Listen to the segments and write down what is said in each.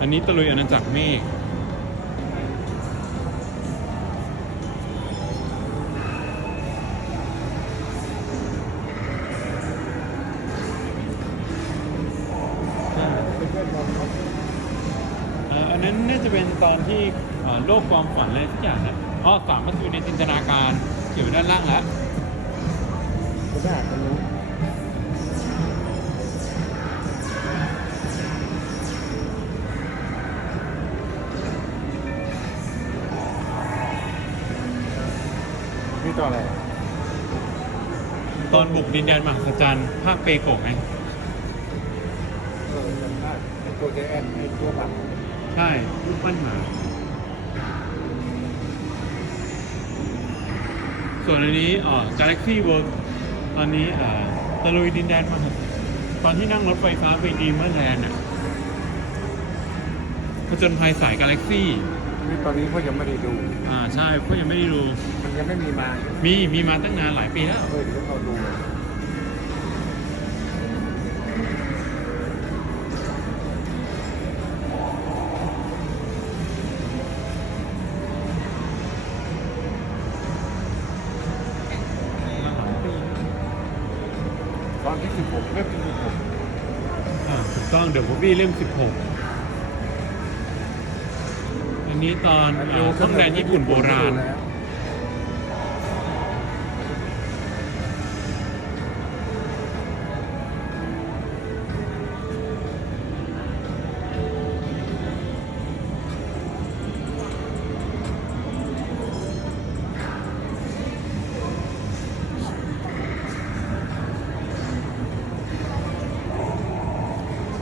อันนี้ตะลุยอาณาจักรเมฆอันนั้นน่าจะเป็นตอนที่โลกความฝันอะไรทุกอย่างนะอ๋อสามมันอยู่ในจินตนาการเกี่ยวด้านล่างแล้วไม่ได้มันรู้นี่ตั วอะไรตอนบุกดินแดนมหัศจรรย์ภาคเปโกะไงเออจำได้ไอ้ตัวเจแอนไอ้ตัวบัตรใช่รูปปั้นหมา ส่วนอันนี้เอ่อ Galaxy World ตอนนี้เอ่อตะลุยดินแดนมหัศตอนที่นั่งรถไฟฟ้าไปดีเมอร์แลนด์อะผจญภัยสายกาแล็กซี่ นี่ตอนนี้เขายังไม่ได้ดู อ่าใช่เพราะยังไม่ได้ดู มันยังไม่มีมามีมีมาตั้งนานหลายปีแล้วเออเดี๋ยวเราดูมาหลายปีตอนที่สิบหกเริ่มที่สิบหกอ่าถูกต้องเดอะมูฟวี่เล่ม 16อั นนี้ตอนเอ่อท่องแดนญี่ปุ่นโบราณแล้ว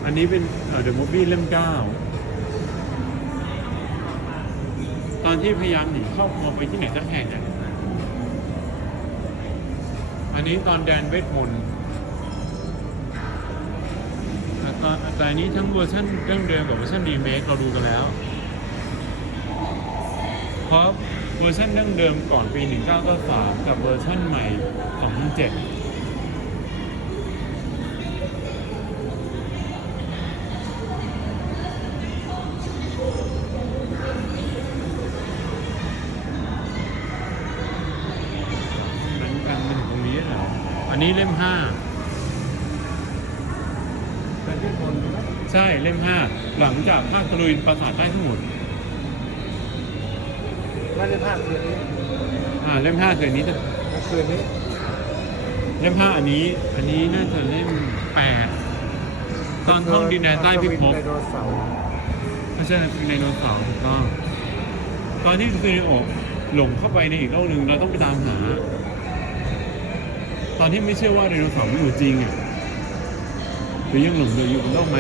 อันนี้เป็นเดอะมูฟวี่เล่ม9 ตอนที่พยายามหนีครอบครัวไปที่ไหนสักแห่งเนี่ยอันนี้ตอนแดนเวทมนต์แล้วก็แต่อันนี้ทั้งเวอร์ชันเรื่องเดิมกับเวอร์ชันรีเมคเราดูกันแล้ว เพราะเวอร์ชันเรื่องเดิมก่อนปี 1993กับเวอร์ชันใหม่ 2007 อันนี้เล่มห้าเป็นที่คนใช่ไหมใช่เล่มห้าหลังจากภาคตะลุยปราสาทใต้สมุทรไม่ได้ภาคคืนนี้อ่าเล่มห้าคืออันนี้เมื่อคืนนี้ เล่มห้าอันนี้ อันนี้น่าจะเล่มแปดตอนท่องดินแดนใต้พิภพไดโนเสาร์ไม่ใช่ไดโนเสาร์ถูกต้องตอนที่ซูนิโอะหลงเข้าไปในอีกโลกหนึ่งเราต้องไปตามหาต อนที่ไม่เชื่อว่าไดโนเสาร์มีอยู่จริงอะหรือยังหลงเหลืออยู่บนโลกไหม